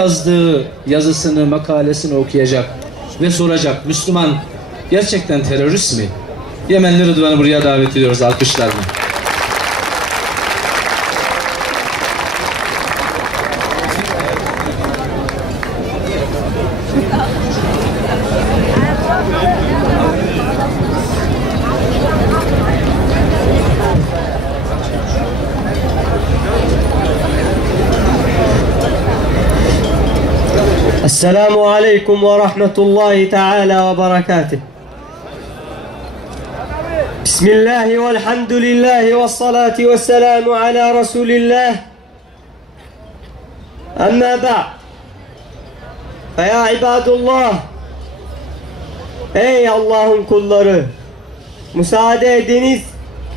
yazdığı yazısını, makalesini okuyacak ve soracak Müslüman gerçekten terörist mi? Yemenli Rıdvan'ı buraya davet ediyoruz alkışlarla. Esselamu Aleyküm ve Rahmetullahi Teala ve Berekatih. Bismillahi ve elhamdülillahi ve salati ve selamu ala Resulillah. Amma ba'd. Feya ibadullah. Ey Allah'ın kulları. Müsaade ediniz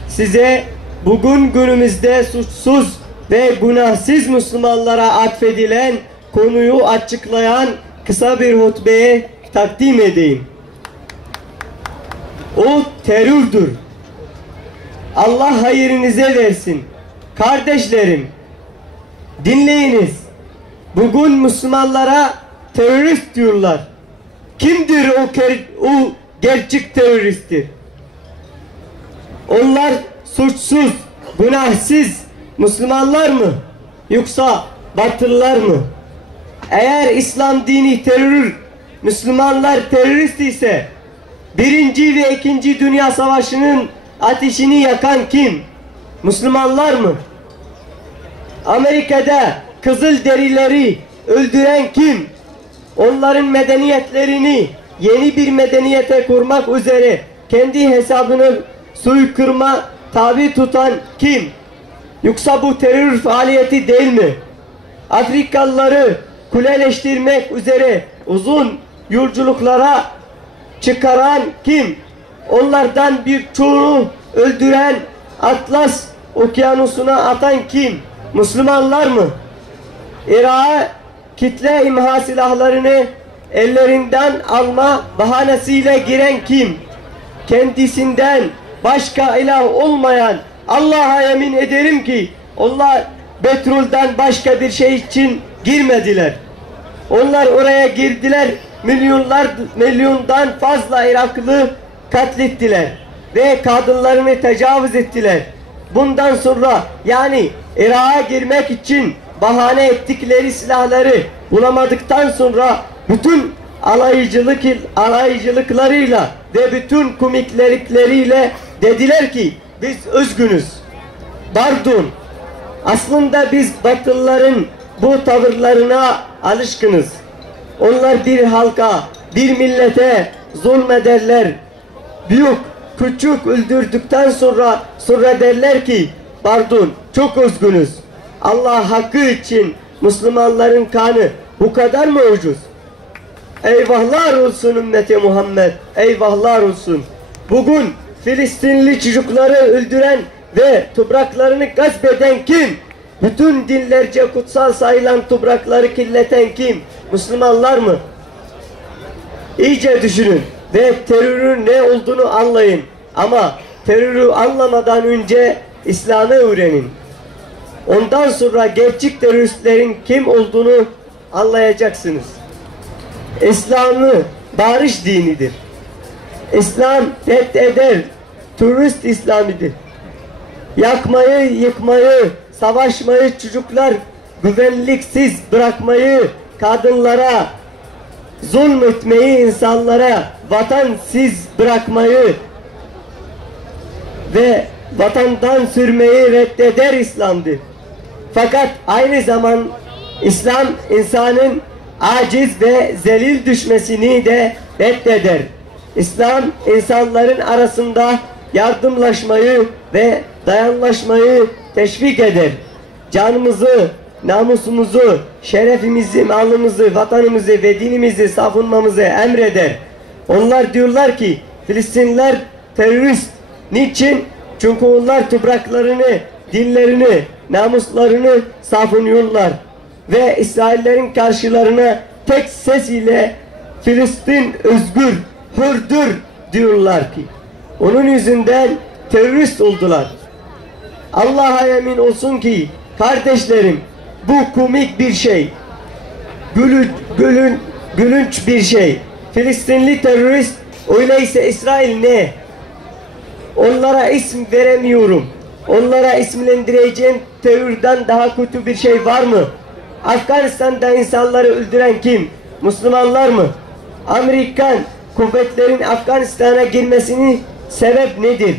size bugün günümüzde suçsuz ve günahsız Müslümanlara atfedilen konuyu açıklayan kısa bir hutbeye takdim edeyim. O terördür. Allah hayırınıza versin. Kardeşlerim, dinleyiniz. Bugün Müslümanlara terörist diyorlar. Kimdir o, o gerçek teröristtir? Onlar suçsuz, günahsız Müslümanlar mı? Yoksa batılılar mı? Eğer İslam dini terör, Müslümanlar terörist ise birinci ve ikinci dünya savaşının ateşini yakan kim? Müslümanlar mı? Amerika'da kızıl derileri öldüren kim? Onların medeniyetlerini yeni bir medeniyete kurmak üzere kendi hesabını soykırma tabi tutan kim? Yoksa bu terör faaliyeti değil mi? Afrikalıları kuleleştirmek üzere uzun yolculuklara çıkaran kim? Onlardan bir çoğunu öldüren Atlas okyanusuna atan kim? Müslümanlar mı? Irak'a kitle imha silahlarını ellerinden alma bahanesiyle giren kim? Kendisinden başka ilah olmayan Allah'a yemin ederim ki onlar petrolden başka bir şey için girmediler. Onlar oraya girdiler. Milyonlar milyondan fazla Iraklı katlettiler ve kadınlarını tecavüz ettiler. Bundan sonra yani Irak'a girmek için bahane ettikleri silahları bulamadıktan sonra bütün alaycılık alaycılıklarıyla ve bütün komiklerikleriyle dediler ki biz özgünüz. Pardon. Aslında biz Batılıların bu tavırlarına alışkınız. Onlar bir halka, bir millete zulmederler. Büyük, küçük öldürdükten sonra sonra derler ki pardon çok özgünüz. Allah hakkı için Müslümanların kanı bu kadar mı ucuz? Eyvahlar olsun ümmeti Muhammed. Eyvahlar olsun. Bugün Filistinli çocukları öldüren ve topraklarını gasp eden kim? Bütün dinlerce kutsal sayılan toprakları kirleten kim? Müslümanlar mı? İyice düşünün ve terörün ne olduğunu anlayın. Ama terörü anlamadan önce İslam'ı öğrenin. Ondan sonra gerçek teröristlerin kim olduğunu anlayacaksınız. İslam'ı barış dinidir. İslam reddeder, turist İslamidir. Yakmayı, yıkmayı, savaşmayı, çocuklar güvenliksiz bırakmayı, kadınlara zulmetmeyi, insanlara vatansiz bırakmayı ve vatandan sürmeyi reddeder İslam'dır. Fakat aynı zaman İslam insanın aciz ve zelil düşmesini de reddeder. İslam insanların arasında yardımlaşmayı ve dayanlaşmayı teşvik eder. Canımızı, namusumuzu, şerefimizi, malımızı, vatanımızı ve dinimizi savunmamızı emreder. Onlar diyorlar ki Filistinler terörist. Niçin? Çünkü onlar topraklarını, dinlerini, namuslarını savunuyorlar. Ve İsraillerin karşılarına tek ses ile Filistin özgür, hürdür diyorlar ki. Onun yüzünden terörist oldular. Allah'a yemin olsun ki kardeşlerim bu komik bir şey. gülün, gülün, gülünç bir şey. Filistinli terörist öyleyse İsrail ne? Onlara isim veremiyorum. Onlara isimlendireceğim terörden daha kötü bir şey var mı? Afganistan'da insanları öldüren kim? Müslümanlar mı? Amerikan kuvvetlerin Afganistan'a girmesinin sebep nedir?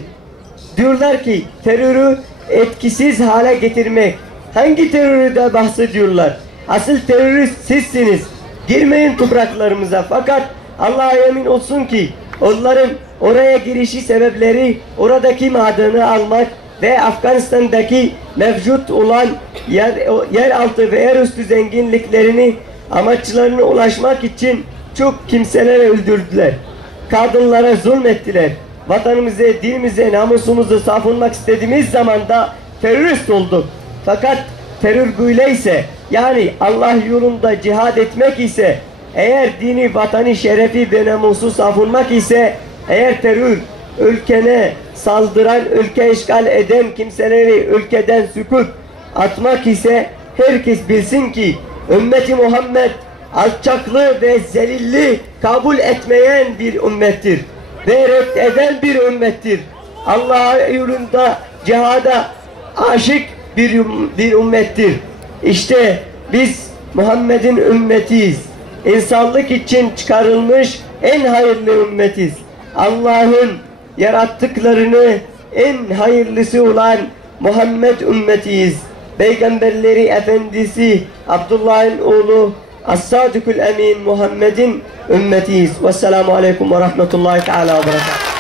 Diyorlar ki terörü etkisiz hale getirmek. Hangi terörde bahsediyorlar? Asıl terörist sizsiniz. Girmeyin topraklarımıza. Fakat Allah'a yemin olsun ki onların oraya girişi sebepleri oradaki madeni almak ve Afganistan'daki mevcut olan yer, yeraltı ve yerüstü zenginliklerini amaçlarına ulaşmak için çok kimseleri öldürdüler. Kadınlara zulmettiler. Vatanımızı, dinimize, namusumuzu savunmak istediğimiz zaman da terörist olduk. Fakat terör böyle ise yani Allah yolunda cihad etmek ise eğer dini, vatanı, şerefi ve namusu savunmak ise eğer terör ülkene saldıran, ülke işgal eden kimseleri ülkeden sükut atmak ise herkes bilsin ki ümmeti Muhammed alçaklığı ve zelilli kabul etmeyen bir ümmettir. Ve reddeden bir ümmettir. Allah'a yolunda cihada aşık bir, bir ümmettir. İşte biz Muhammed'in ümmetiyiz. İnsanlık için çıkarılmış en hayırlı ümmetiz. Allah'ın yarattıklarını en hayırlısı olan Muhammed ümmetiyiz. Peygamberleri efendisi Abdullah'ın oğlu As-Sadıkül Emin Muhammed'in ümmetiyiz. Vesselamu Aleyküm ve Rahmetullahi Teala ve Berekatuhu.